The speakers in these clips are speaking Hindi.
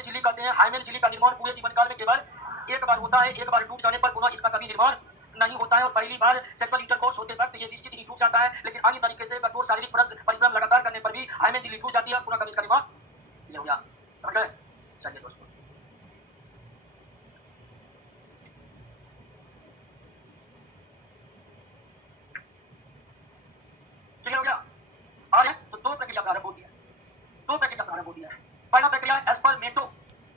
हाइमेन झिल्ली कहते हैं। हाइमेन झिल्ली का निर्माण पूरे जीवन काल में केवल एक बार होता है। एक बार टूट जाने पर पुनः इसका कभी निर्माण नहीं होता है और पहली बार सेक्सुअल इंटरकोर्स होते वक्त ये निश्चित ही टूट जाता है, लेकिन अन्य तरीके से कठोर शारीरिक परिश्रम लगातार करने पर भी हाइमेन झिल्ली टूट जाती है और पुनः कभी इसका निर्माण नहीं हो गया। समझ गए? चलिए दोस्तों, क्लियर हो गया? और तो दो प्रक्रिया प्रारंभ होती है। दो प्रक्रिया प्रारंभ होती है। पहला प्रक्रिया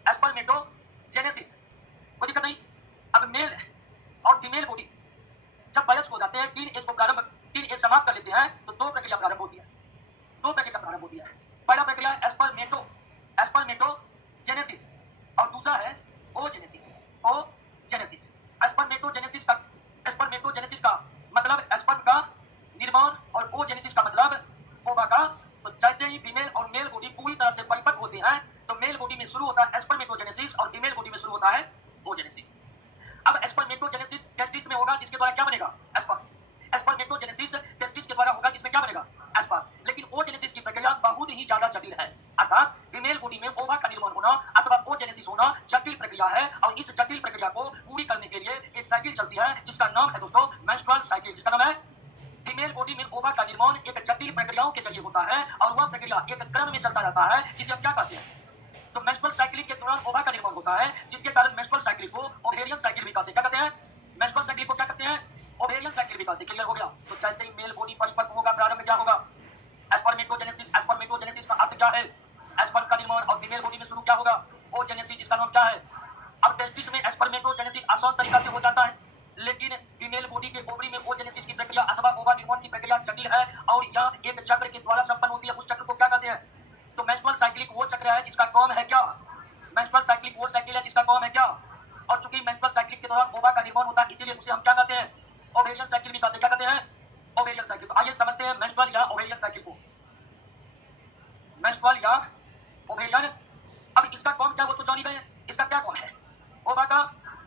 एस्पर्मेटोजेनेसिस, कोई दिक्कत नहीं। अब मेल और फीमेल बॉडी जब वयस्क हो जाते हैं, टीन एज समाप्त कर लेते हैं, तो दो प्रक्रिया प्रारंभ होती है। दो प्रक्रिया प्रारंभ होती है। पहला प्रक्रिया एस्पर्मेटोजेनेसिस और दूसरा है ओजेनेसिस। ओजेनेसिस एस्पर्मेटोजेनेसिस का मतलब एस्पर्म का निर्माण और ओजेनेसिस का मतलब ओवा का। तो जैसे ही फीमेल और मेल बॉडी पूरी तरह से परिपक्व होते हैं, तो मेल बॉडी में शुरू होता है एस्पर्मेटोजेनेसिस और फीमेल बॉडी में शुरू होता है ओजेनेसिस। अब एस्पर्मेटोजेनेसिस टेस्टिस में होगा, जिसके द्वारा क्या बनेगा? एस्पर्म। एस्पर्मेटोजेनेसिस टेस्टिस के द्वारा होगा, जिसमें क्या बनेगा? एस्पर्म। लेकिन ओजेनेसिस की प्रक्रिया बहुत ही ज्यादा जटिल है, अर्थात फीमेल बॉडी में ओवा का निर्माण होना अथवा ओजेनेसिस होना जटिल प्रक्रिया है। और इस जटिल प्रक्रिया को पूरी करने के लिए एक साइकिल चलती है, जिसका नाम है दोस्तों मेंस्ट्रुअल साइकिल। जिसका नाम है, फीमेल बॉडी में ओवा का निर्माण एक जटिल प्रक्रियाओं के जरिए होता है और वह प्रक्रिया एक क्रम में चलता रहता है, जिसे हम क्या कहते हैं? तो मेंस्ट्रुअल साइकिल के दौरान ओवा का निर्माण होता है, जिसके कारण मेंस्ट्रुअल साइकिल को ओवेरियन साइकिल भी कहते हैं। क्या कहते हैं? मेंस्ट्रुअल साइकिल को क्या कहते हैं? ओवेरियन साइकिल भी कहते हैं। क्लियर हो गया? तो जैसे ही मेल बॉडी परिपक्व होगा, प्रारंभ में क्या होगा? एस्पर्मेटोजेनेसिस। एस्पर्मेटोजेनेसिस का अर्थ क्या है? एस्पर्म का निर्माण। और फीमेल बॉडी में शुरू क्या होगा? ओजेनेसिस, जिसका नाम क्या है? अब टेस्टिस में एस्पर्मेटोजेनेसिस आसान तरीका से हो जाता है, लेकिन फीमेल बॉडी के ओवरी में ओजेनेसिस की प्रक्रिया अथवा ओवा निर्माण की प्रक्रिया जटिल है और यह एक चक्र के द्वारा संपन्न होती है। उस चक्र को क्या कहते हैं? तो मेंस्ट्रुअल साइकिल वो चक्र है जिसका काम है क्या? मेंस्ट्रुअल साइकिल वो साइकिल है जिसका काम है क्या? और चूंकि मेंस्ट्रुअल साइकिल के दौरान ओवा का निर्माण होता है, इसीलिए उसे हम क्या कहते हैं? ओवेरियन साइकिल भी कहते हैं। क्या कहते हैं? Ovarian cycle. तो आइए समझते हैं मेंस्ट्रुअल या ओवेरियन साइकिल को। मेंस्ट्रुअल या ओवेरियन, अब इसका काम क्या वो तो जान ही गए। इसका क्या काम है? ओवा का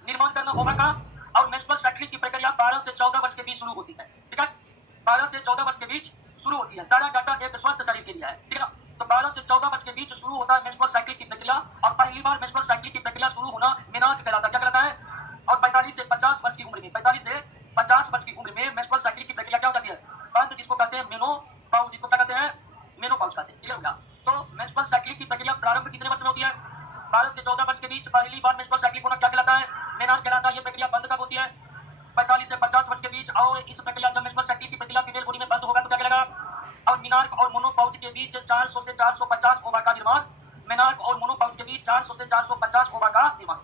निर्माण करना। ओवा का और मेंस्ट्रुअल साइकिल की प्रक्रिया 12 से 14 वर्ष के बीच शुरू होती है। ठीक है? 12 से 14 वर्ष के बीच शुरू होती है। सारा डाटा एक स्वस्थ शरीर के लिए है। ठीक है? तो 12 से 14 वर्ष के बीच शुरू होता है मेंस्ट्रुअल साइकिल की प्रक्रिया। और पहली बार मेंस्ट्रुअल साइकिल की प्रक्रिया शुरू होना मेनार्क कहलाता है। क्या कहलाता है? और 45 से 50 वर्ष की उम्र में, 45 से 50 वर्ष की उम्र में मेंस्ट्रुअल साइकिल की प्रक्रिया क्या हो जाती है? बंद, जिसको कहते हैं मेनोपॉज। जिसको क्या कहते हैं? मेनोपॉज कहते हैं। क्लियर हो गया? तो मेंस्ट्रुअल साइकिल की प्रक्रिया प्रारंभ कितने वर्ष में होती है? 12 से 14 वर्ष के बीच पहली बार मेंस्ट्रुअल साइकिल होना क्या कहलाता है? मेनार्क कहलाता है। ये प्रक्रिया बंद कब होती है? 45 से 50 वर्ष के बीच। और इस प्रक्रिया जब मेंस्ट्रुअल साइकिल की प्रक्रिया फीमेल बॉडी में बंद होगा तो क्या कहलाएगा? और मेनार्क और मोनोपॉज के बीच 400 से 450 ओवा का निर्माण। मेनार्क और मोनोपॉज के बीच 400 से 450 ओवा का निर्माण।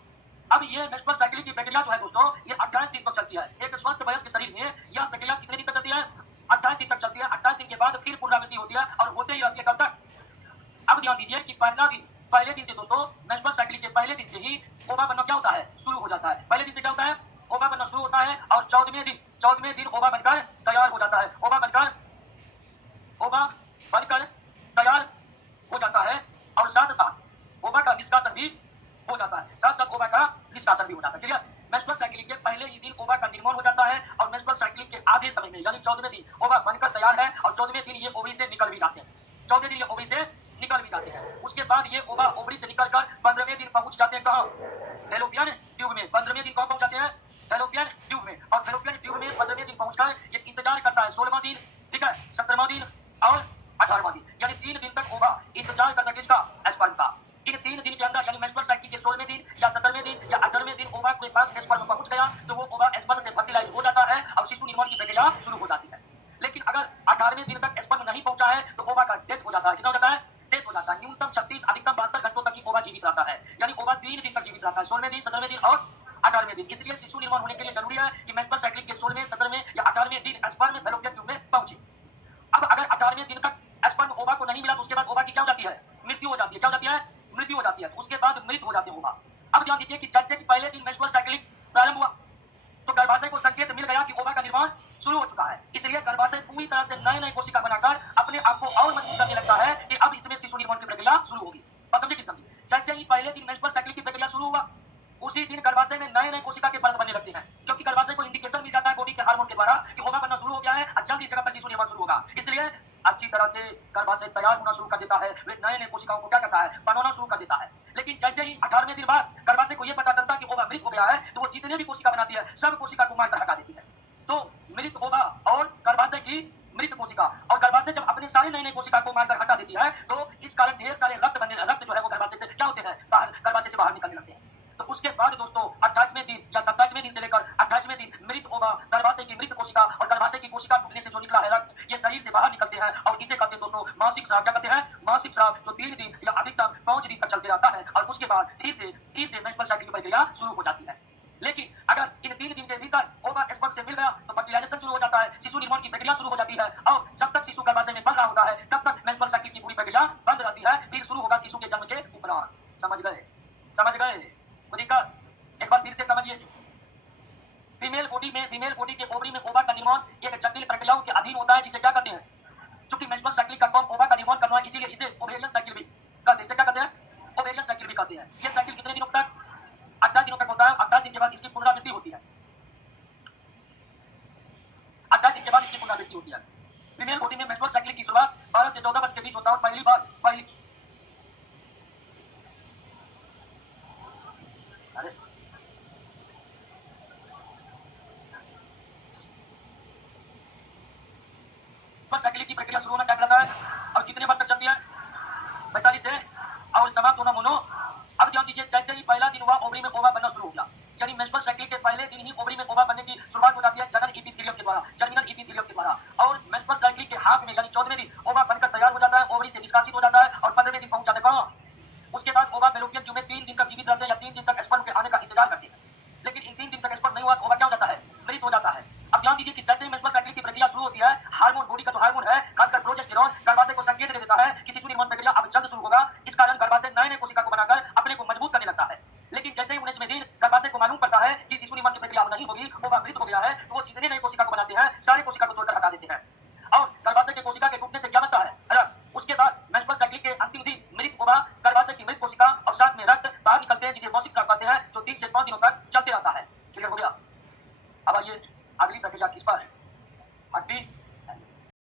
अब ये मेंस्ट्रुअल साइकिल की प्रक्रिया जो है दोस्तों, ये 28 दिन तक चलती है। एक स्वस्थ वयस्क शरीर में यह प्रक्रिया कितने दिन तक चलती है? 28 दिन तक चलती है। 28 दिन के बाद फिर पुनरावृत्ति होती है और होते ही रहती है। कब तक? अब ध्यान दीजिए कि पहले दिन से दोस्तों, मेंस्ट्रुअल साइकिल के पहले दिन से ही ओवा बनना क्या होता है? शुरू हो जाता है। पहले दिन से क्या होता है? ओवा बनना शुरू होता है और 14वें दिन ओवा बनकर तैयार हो जाता है। ओवा बनकर तैयार हो जाता है और साथ साथ ओवा का निष्कासन भी हो जाता है। साथ साथ ओवा का निष्कासन भी हो जाता है। क्लियर? मेंस्ट्रुअल साइकिल के पहले ही दिन ओवा का निर्माण हो जाता है और मेंस्ट्रुअल साइकिल के आधे समय में यानी 14वें दिन ओवा बनकर तैयार है और 14वें दिन ये ओवरी से निकल भी जाते हैं। 14वें दिन ये ओवरी से निकल भी जाते हैं। उसके बाद ये ओवा ओवरी से निकलकर 15वें दिन पहुंच जाते हैं कहां? फैलोपियन ट्यूब में। 15वें दिन कहां पहुंच जाते हैं? फैलोपियन ट्यूब में। और फैलोपियन ट्यूब में 15वें दिन पहुंचकर ये इंतजार करता है 16वां दिन, ठीक है, 17वां दिन और 18वां दिन, यानी 3 दिन तक ओवा इंतजार करता है किसका? एस्पर्म का। इन 3 दिन के अंदर यानी मेंस्ट्रुअल साइकिल के 16वें दिन या 17वें दिन या 18वें दिन ओवा के पास एस्पर्म पहुंच गया तो वो ओवा एस्पर्म से फर्टिलाइज हो जाता है और शिशु निर्माण की प्रक्रिया शुरू हो जाती है। लेकिन अगर 18वें दिन तक एस्पर्म नहीं पहुंचा है तो ओवा का डेथ हो जाता है। कितना हो जाता है? डेथ हो जाता है। न्यूनतम 36 अधिकतम 72 घंटों तक ही ओवा जीवित रहता है, यानी ओवा 3 दिन तक जीवित रहता है, 16वें दिन, 17वें दिन और 18वें दिन। इसलिए शिशु निर्माण होने के लिए जरूरी है कि मेंस्ट्रुअल साइकिल के 16वें, 17वें या 18वें दिन एस्पर्म फैलोपियन ट्यूब में पहुंचे। अब अगर 18वें दिन तक एस्पर्म ओवा को नहीं मिला तो उसके बाद ओवा की क्या हो जाती है? मृत्यु हो जाती है। क्या हो जाती है? मृत्यु हो जाती है। उसके बाद मृत हो जाते हैं ओवा। अब ध्यान दीजिए कि जैसे कि पहले दिन मेंस्ट्रुअल साइकिल प्रारंभ हुआ तो गर्भाशय को संकेत मिल गया कि ओवा का निर्माण शुरू हो चुका है। इसलिए गर्भाशय पूरी तरह से नए कोशिका बनाकर अपने आप को और मजबूत करने लगता है कि अब इसमें शिशु निर्माण की प्रक्रिया शुरू होगी। समझे कि समझे? जैसे ही पहले दिन मेंस्ट्रुअल साइकिल की प्रक्रिया शुरू हुआ, उसी दिन गर्भाशय में नए कोशिका के परत बनने लगते हैं, क्योंकि गर्भाशय को इंडिकेशन मिल जाता है बॉडी के हार्मोन के द्वारा कि ओवा बनना शुरू हो गया है और जल्द इस जगह पर शिशु निर्माण शुरू होगा। इसलिए अच्छी तरह से गर्भाशय तैयार होना शुरू कर देता है, वे नए नए कोशिकाओं को क्या करता है, बनाना शुरू कर देता है। लेकिन जैसे ही 18वें दिन बाद गर्भाशय को यह पता चलता है कि ओवा मृत हो गया है, तो वो जितने भी कोशिका बनाती है सब कोशिका को मारकर हटा देती है। तो मृत ओवा और गर्भाशय की मृत कोशिका और गर्भाशय जब अपने सारे नए नए कोशिका को मारकर हटा देती है, तो इस कारण ढेर सारे रक्त जो है वो गर्भाशय से क्या होते हैं, बाहर गर्भाशय से बाहर निकलने लगते हैं। तो उसके बाद दोस्तों 28वें दिन या 27वें दिन से लेकर 28वें दिन मृत ओवा, गर्भाशय की मृत कोशिका और गर्भाशय की कोशिका टूटने से जो निकला है रक्त, ये शरीर से बाहर निकलते हैं और इसे कहते हैं दोस्तों मासिक स्राव। क्या कहते हैं, मासिक स्राव, जो 3 दिन या अधिकतम 5 दिन तक चलते रहता है और उसके बाद फिर से मेंस्ट्रुअल साइकिल की प्रक्रिया शुरू हो जाती है। लेकिन अगर इन 3 दिन के भीतर ओवा स्पर्श से मिल गया तो फर्टिलाइजेशन शुरू हो जाता है, शिशु निर्माण की प्रक्रिया शुरू हो जाती है और जब तक शिशु गर्भाशय में बन रहा होता है तब तक मेंस्ट्रुअल साइकिल की पूरी प्रक्रिया बंद रहती है। फिर शुरू होगा शिशु के जन्म के उपरांत। समझ गए, समझ गए? कोई दिक्कत? एक बार फिर से समझिए। फीमेल बॉडी के ओवरी में ओवा का निर्माण एक जटिल प्रक्रियाओं के अधीन होता है, जिसे क्या कहते हैं, चूंकि मेंस्ट्रुअल साइकिल का काम ओवा का निर्माण करना है, इसीलिए इसे ओवेरियन साइकिल भी कहते हैं। इसे क्या कहते हैं, ओवेरियन साइकिल भी कहते हैं। ये साइकिल कितने दिनों तक, 18 दिनों तक होता है। 18 दिन के बाद इसकी पुनरावृत्ति होती है। 18 दिन के बाद इसकी पुनरावृत्ति होती है। फीमेल बॉडी में मेंस्ट्रुअल साइकिल की शुरुआत 12 से 14 वर्ष के बीच होता है और पहली अरे साइकिल की प्रक्रिया शुरू होना टाइम लगता है और कितने बार तक चलती है, 45 से, और समाप्त होना मोनो। अब ध्यान दीजिए, जैसे ही पहला दिन हुआ ओवरी में ओवा बनना शुरू हो गया, यानी मेंस्ट्रुअल साइकिल के पहले दिन ही ओवरी में ओवा बनने की शुरुआत हो जाती है जनन एपिथेलियम के द्वारा, जर्मिनल एपिथेलियम के द्वारा। और मेंस्ट्रुअल साइकिल के हाथ में यानी 14वें दिन ओवा बनकर तैयार हो जाता है, ओवरी से निष्कासित हो जाता है और 15वें दिन पहुंच जाता है कहां, उसके बाद ओवा फैलोपियन ट्यूब में 3 दिन तक जीवित रहते हैं या 3 दिन तक स्पर्म के आने का इंतजार करते हैं। लेकिन इन 3 दिन तक स्पर्म नहीं हुआ तो ओवा क्या हो जाता है, मृत हो जाता है। अब ध्यान दीजिए कि जैसे ही मेंस्ट्रुअल साइकिल की प्रक्रिया शुरू होती है, हार्मोन, बॉडी का जो हार्मोन है, खासकर प्रोजेस्टेरॉन, गर्भाशय को संकेत दे देता है कि शिशु निर्माण प्रक्रिया अब जल्द शुरू होगा। इस कारण गर्भाशय नए नए कोशिका को बनाकर अपने को मजबूत करने लगता है। लेकिन जैसे ही 19वें दिन गर्भाशय को मालूम पड़ता है कि शिशु निर्माण की प्रक्रिया अब नहीं होगी, ओवा मृत हो गया है, तो वो जितने नए कोशिका को बनाते हैं सारे कोशिका को तोड़कर हटा देते हैं और गर्भाशय के कोशिका के टूटने से क्या बनता है, रक्त। उसके बाद मेंस्ट्रुअल साइकिल के अंतिम दिन मृत ओवा, गर्भाशय की मृत कोशिका और साथ में रक्त बाहर निकलते हैं, जिसे मासिक स्राव कहते हैं, जो 3 से 5 दिनों तक चलते रहता है। क्लियर हो गया? अब आइए अगली प्रक्रिया किस पर है, हड्डी